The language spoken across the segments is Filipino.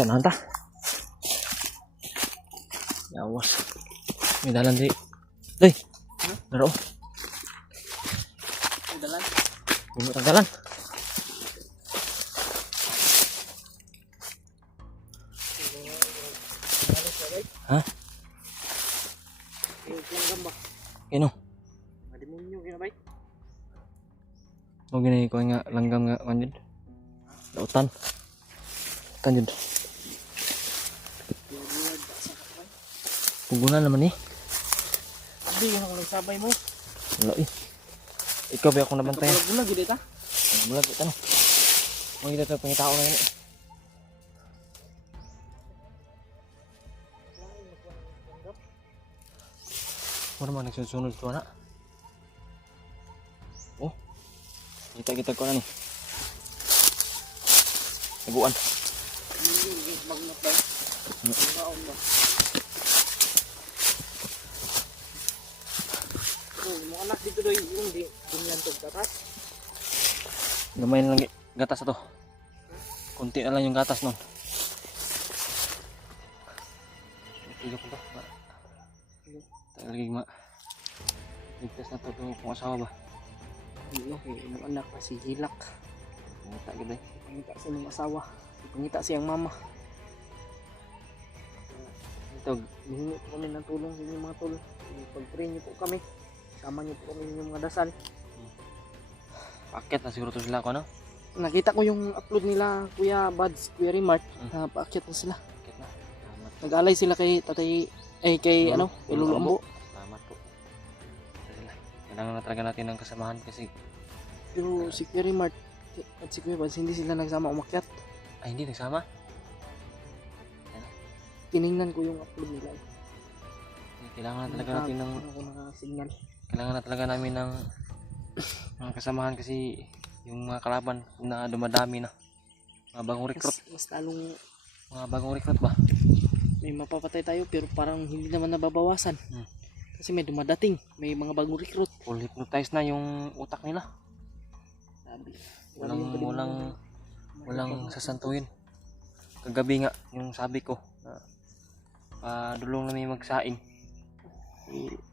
Tanan ta. Yawas. May dalan di. Day. Daro. May dalan. Bumot ang dalan. Ha? Langgam ba? Kino? Madimonyo kinabay. Mo gini ko nga langgam nga kanjud. Lautan. Kanjud. Pugunan naman ni. Abi yung ako nagsabay mo. Wala eh. Ikaw ba ako nabantayan? Bulag gid ta. Bulag kita no. Mo kita to pangitao na ni. Wala man nagsusunod to na. Oh. Kita ko na ni. Naguan. Magnat ba? Maon ba? Mo anak dito doy yung di dunyan tog tatas. Gamay na lang gatas to. Kunti na lang yung gatas no. Ito ko to. Lagi ma. Ligtas na to kung asawa ba. Iyo yung anak kasi hilak. Mata gid eh. Pangita sa imong asawa. Pangita siyang mama. Ito Hihingi po kami ng tulong sa inyong mga tol. Pag-pray niyo po kami. Sama niyo po kami sa inyong mga dasal. paket na siguro to sila ko no. Nakita ko yung upload nila Kuya Buds, Kuya Remart. Paakyat na sila. Paket na. Salamat. Nag-alay sila kay tatay kay Lolo. kay Lolo Ambo. Salamat po. Sa sila. Kailangan na talaga natin ng kasamahan kasi Pero si Kuya Remart at si Kuya Buds hindi sila nagsama umakyat. ay hindi nagsama. Tiningnan ko yung upload nila. Kailangan na talaga natin ng ako naka-signal. kailangan na talaga namin ng mga kasamahan kasi yung mga kalaban na dumadami na. Mga bagong recruit. Mas lalong Mga bagong recruit ba? may mapapatay tayo pero parang hindi naman nababawasan. Kasi may dumadating, may mga bagong recruit. Full hypnotized na yung utak nila. Sabi. Walang sasantuin. Kagabi nga yung sabi ko na padulong na may magsaing.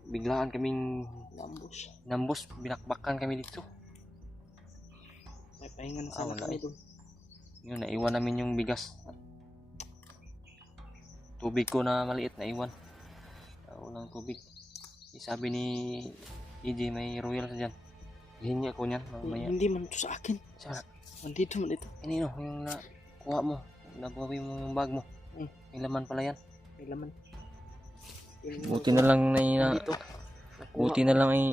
Biglaan kaming nambos, binakbakan kami dito. May pahinga na sana wala kami eh. doon. Yun, naiwan namin yung bigas. Tubig ko na maliit naiwan. Walang tubig. Sabi ni EJ may royal sa dyan. Hihingi ako niyan mamaya. Hindi man ito sa akin. Sana. Nandito man ito. Kanino yung nakuha mo? Nabawi mo yung bag mo. May laman pala yan. May laman. Buti na lang Dito. buti na lang ay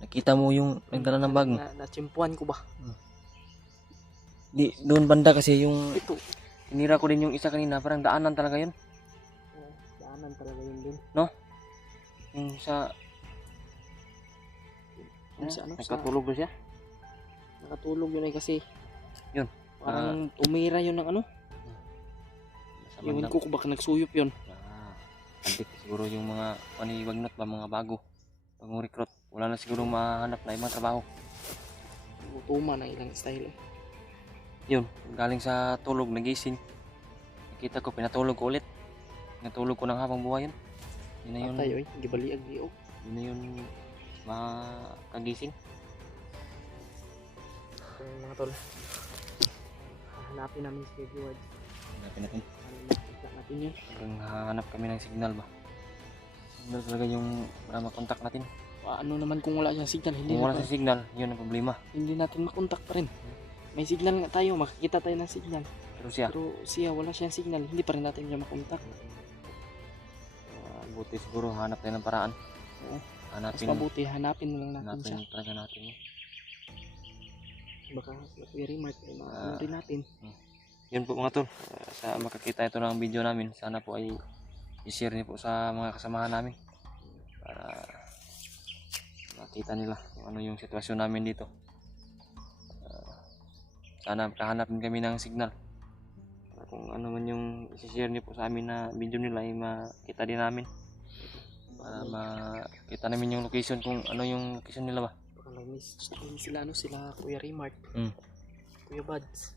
nakita mo yung nagdala ng bag mo. Natsimpuan ko ba? Di doon banda kasi yung Ito. tinira ko din yung isa kanina, parang daanan talaga yun. Daanan talaga yun din. Yung sa nakatulog ba siya? Nakatulog yun ay kasi Yun. parang tumira yun ng ano. Sa Iwan bandang ko kung baka nagsuyop yun. adik siguro yung mga paniwagnot ba, mga bagong recruit. Wala na siguro mahanap na ibang trabaho. Tuma na ilang style. Yun, galing sa tulog, nagising. Nakita ko, pinatulog ko ulit. Natulog ko ng habang buhay yun. Yun na yun. Patay oy, gibaliag giog. Yun na yun makagising. Mga tol. Hanapin namin si Edward. Hanapin natin. Hanapin natin yun. Parang hahanap kami ng signal ba. Signal talaga yung para makontak natin. Ano naman kung wala siyang signal, hindi Kung wala natin, sa signal, yun ang problema. hindi natin makontak pa rin. May signal nga tayo, makikita tayo ng signal. Pero siya, Pero siya wala siyang signal, hindi pa rin natin siya makontak. buti siguro hanap tayo ng paraan. Oo. Mas Hanapin, mabuti, hanapin mo lang natin siya. hanapin talaga natin yun. Baka sa Kuya Remart ay maano rin natin. Yun po mga tol, sa makakita ito ng video namin, sana po ay i-share niyo po sa mga kasamahan namin para makita nila kung ano yung sitwasyon namin dito. Sana kahanapin kami ng signal para kung ano man yung i-share niyo po sa amin na video nila ay makita din namin para makita namin yung location, kung ano yung location nila ba. Baka nag-miss sila, sila Kuya Remart. Mm. Kuya Buds.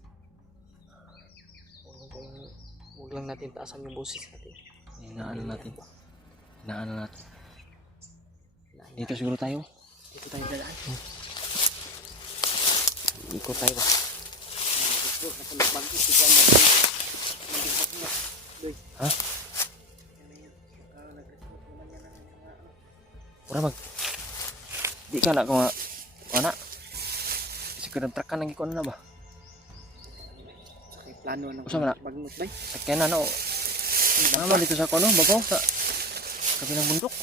Huwag lang natin taasan yung boses natin. Inaano natin. Inaano natin. Dito siguro tayo. Dito tayo dadaan. Ikot tayo ba? Ha? Ura mag. Di ka na ko nga. Wala. Kasi kadang-trakan nang ikon na ba? Sakay plano ng Usa man na? bagnot bay. Sakyan na no. Mama dito sa kono, babaw sa kabilang bundok.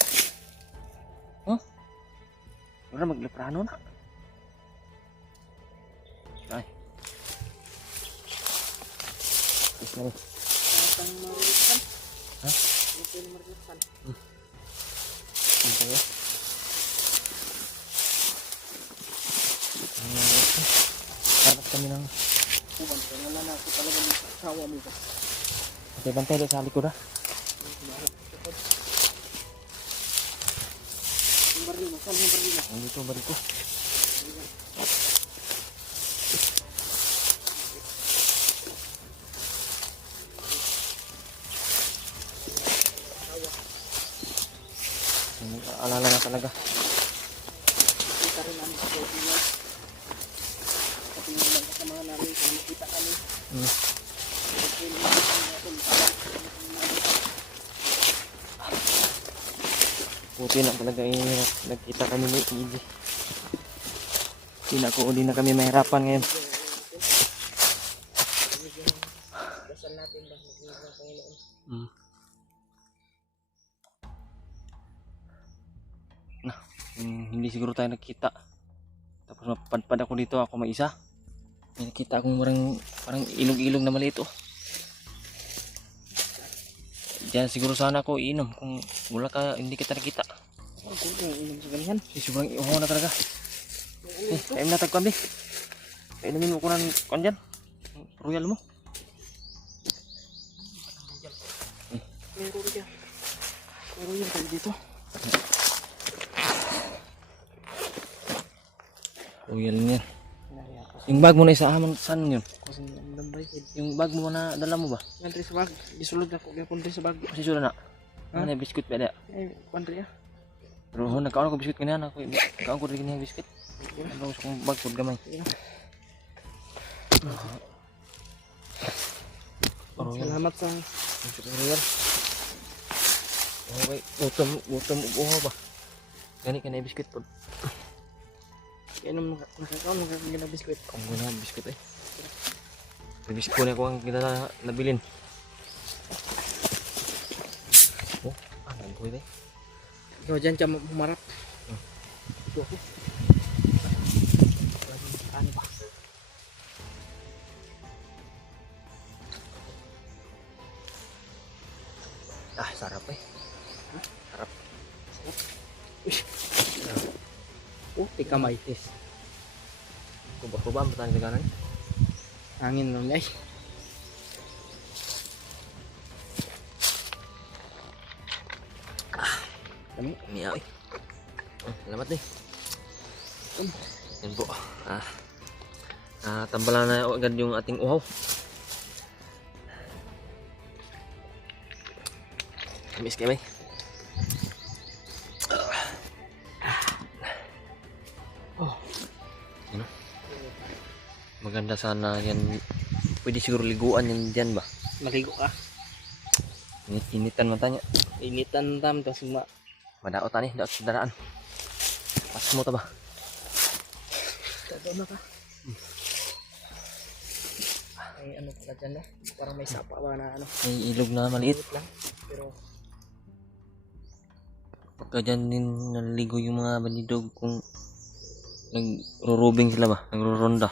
Huh? Ura magleprano na. Ay. Isa na. Tang marikan. Ha? Ito yung marikan. Ito ya. Dapat kami ng Kuban, kaya na ako talaga ng asawa mo ba? okay, bantay doon sa likod ha. Yung baril mo, saan yung baril mo? Nandito ba dito? Alala na talaga. Kita rin namin sa Pilipinas. Katingin lang sa mga namin, kung makita kami. Buti na talaga nagkita kami ni Idi. Hindi na kami mahirapan ngayon. Dasal natin ba? Magiging ng Panginoon. Hindi siguro tayo nagkita. Tapos mapadpad ako dito, ako may isa. May nakita akong parang ilog-ilog na maliit oh. Diyan siguro sana ako iinom kung wala ka, hindi kita nakita. Ako kung inom sa ganyan. Sobrang iuhaw na talaga. Kain na tagkuan di. Kainumin mo ko ng kuan dyan. Royal mo. Meron dyan. Meron yan tayo dito. Royal niyan. Yung bag mo na isa hamon saan yun? Kasi nambay. Yung bag mo na dala mo ba? Yan rin sa bag. Gisulod ako. Gapon rin sa bag. Kasi sula na. Ano na biskuit pa dia? Eh, pandri ah. Pero ho nagkaon ko biskuit kanina ako. Kaon ko rin kanina biskuit. Ano gusto kong bag pod gamay. Salamat sa Royal. Okay, gutom uhaw ba? Gani ka na biskuit pod. kaya nung nakakaon, nakakagin na biskwit. Kung guna biskuit eh. May biskuit na ako ang kita nabilin. Oh, nagkuhi eh. Ikaw dyan siya humarap. Ito ako. Ano ba? Sarap eh. Sarap. Oh, tikamay. Yes. Kuba-kuba ang petani kanan. Hangin lang ay. Niya eh. Salamat nih. Yan po. Tambalan na agad yung ating uhaw. Miss kayo may. Yan o. Maganda sana yan. Pwede siguro liguan yan dyan ba? Maligo ka. Initan matanya. Initan tam. Tapos Madaot tani. Daot sa daraan. Pas mo ta ba? tataw na ka. Ay ano pala dyan na. Parang may sapa ba na ano. May ilog na maliit. Lang. Pero Pagka dyan din naligo yung mga bandidog kung nagro-robing sila ba? Nagro-ronda.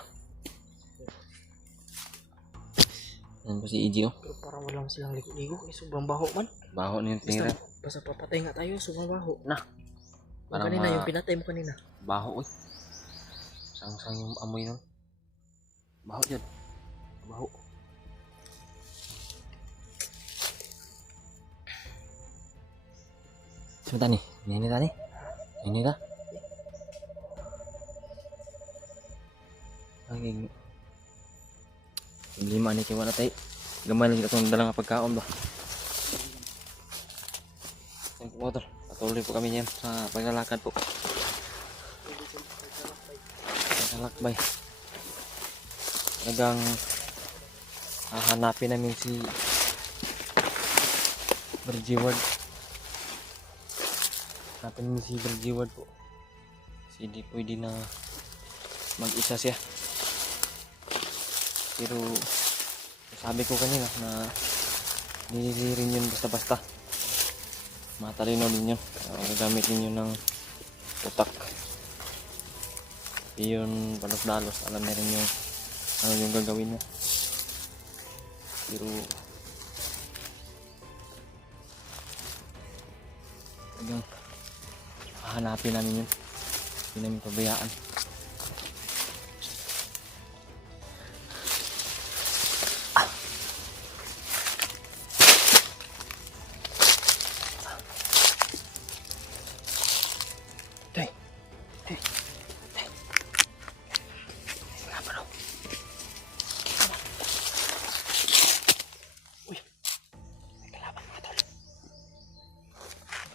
Yan po si EG oh. pero parang walang silang ligo-ligo. Sobrang baho man. Baho na yung tinira. Basta papatay nga tayo. Sobrang baho. Na. Yung Parang kanina, yung pinatay mo kanina. baho eh. Sang-sang yung amoy nun. Baho dyan. Baho. Sebentar nih. Ini tadi. Ini dah. Lagi 5 nih coba natin. gamay lang itong dalang pagkaon ba. Yan po mga tol, patuloy po kami niyan sa paglalakad po. Paglalakbay. Talagang hahanapin namin si Bergie Ward. Hanapin namin si Bergie Ward po. Kasi di pwede na mag-isa siya. Pero sabi ko kanina na hindi rin yun basta-basta. Matalino din yun. Gagamit din yun ng utak. Yun palos-dalos. Alam na rin yung ano yung gagawin niya. Pero talagang hahanapin namin yun. Hindi namin pabayaan.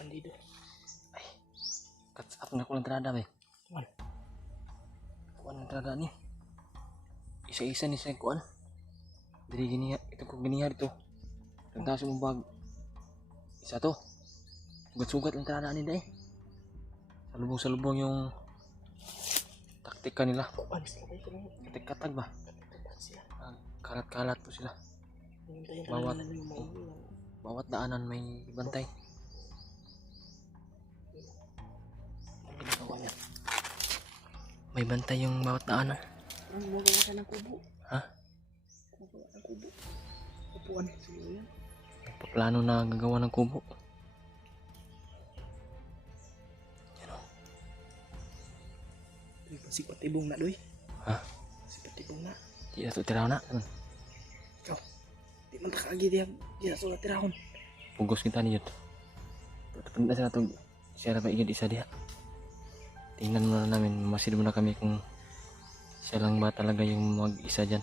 Bandido. Catch up na ko ng entrada ba? Kuan. Kuan ang entrada ni. Isa-isa ni sa kuan. Dili gini ito ko giniha dito. Tagtaas mo bag. Isa to. Sugat-sugat ang entrada ni dai. Salubong-salubong yung taktika nila. Kuan sila kayo kung Katig-katag ba? sila. Kalat-kalat po sila. Bawat daanan may bantay. Ginagawa niya. May bantay yung bawat daanan. Parang gumagawa ka ng kubo. Ha? Gumagawa ng kubo. Upuan. Siguro yan. Paplano na gagawa ng kubo. Yan o. Uy, pasipatibong na doy. Ha? Pasipatibong na. Di na ito tiraw na. Ikaw. Di man takagi diya. Di na sulat tirahon. Pugos kita niyo. Pagpunta sa itong siya na ba isa diha. Tingnan muna namin. Masid muna kami kung siya lang ba talaga yung mag-isa dyan.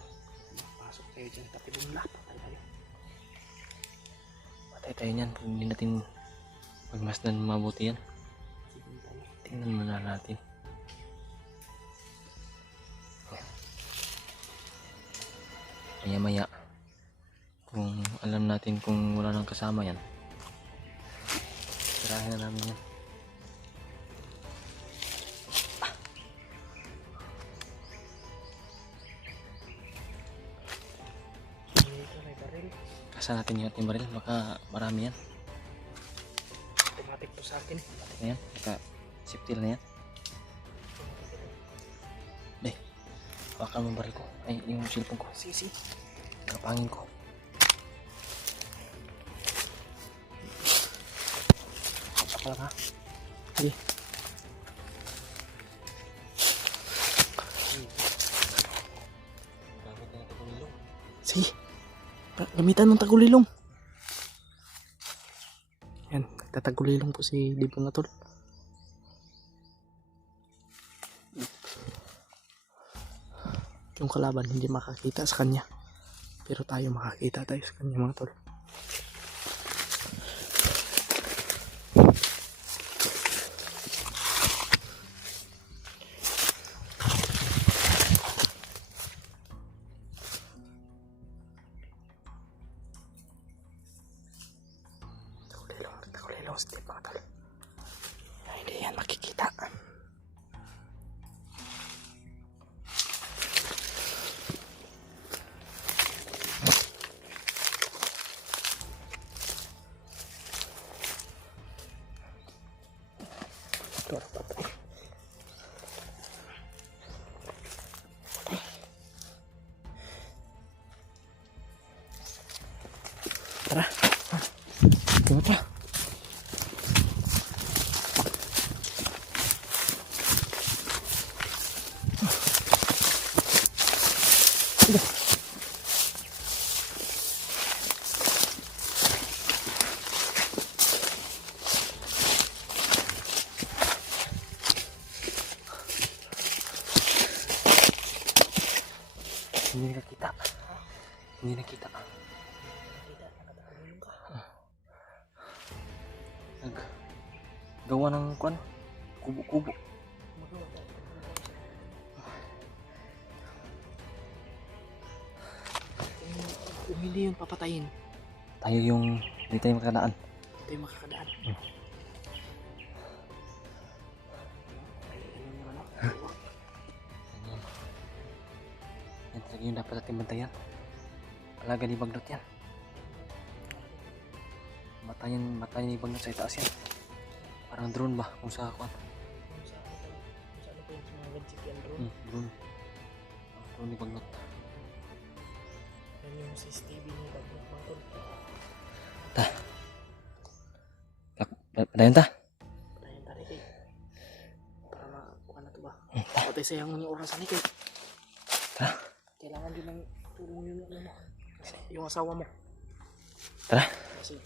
Pasok kayo dyan. Tapi bumla. Patay tayo. Patay tayo niyan. Kung hindi natin pagmasdan mabuti yan. Sige tayo. Tingnan muna natin. Maya-maya. Kung alam natin kung wala nang kasama yan. Tirahin na namin yan. Dito may baril. Kasa natin yung ating baril. Baka marami yan. Automatic to sa akin. Pati na yan. Baka safety na yan. Baka mo baril ko. Ay, yung cellphone ko. Sisi. Kapangin ko. Apa lang ha? Sige. Gamit na natin kumilong. Sige. Gamitan ng tagulilong. Yan. Nagtatagulilong po si Dibong Atol. Yung kalaban hindi makakita sa kanya. Pero tayo makakita tayo sa kanya mga tol. Takulilong step mga tol. Hindi yan makikita. Tara. Tara pa. Hindi nakita. Hindi nakita. gawa ng kuan, kubo-kubo. Magawa tayo. Kung hindi yun papatayin, Tayo yung hindi tayo makakadaan. hindi tayo makakadaan. Yan talaga yung dapat natin bantayan. Alaga ni Bagnot yan. Matayan ni Bagnot sa itaas yan. Parang drone ba? Kung sa kuan. Kung saan pa yung mga gadget yan, drone. Drone. Drone ni Bagnot. Yan yung CCTV ni Bagnot mga tol. Padayan ta. Patayin tayo kay. Para makakuha na ito ba? Patay sayang mo yung orasan ni kay. Tara. Kailangan din ng tulong yung asawa mo. Tara. Kasi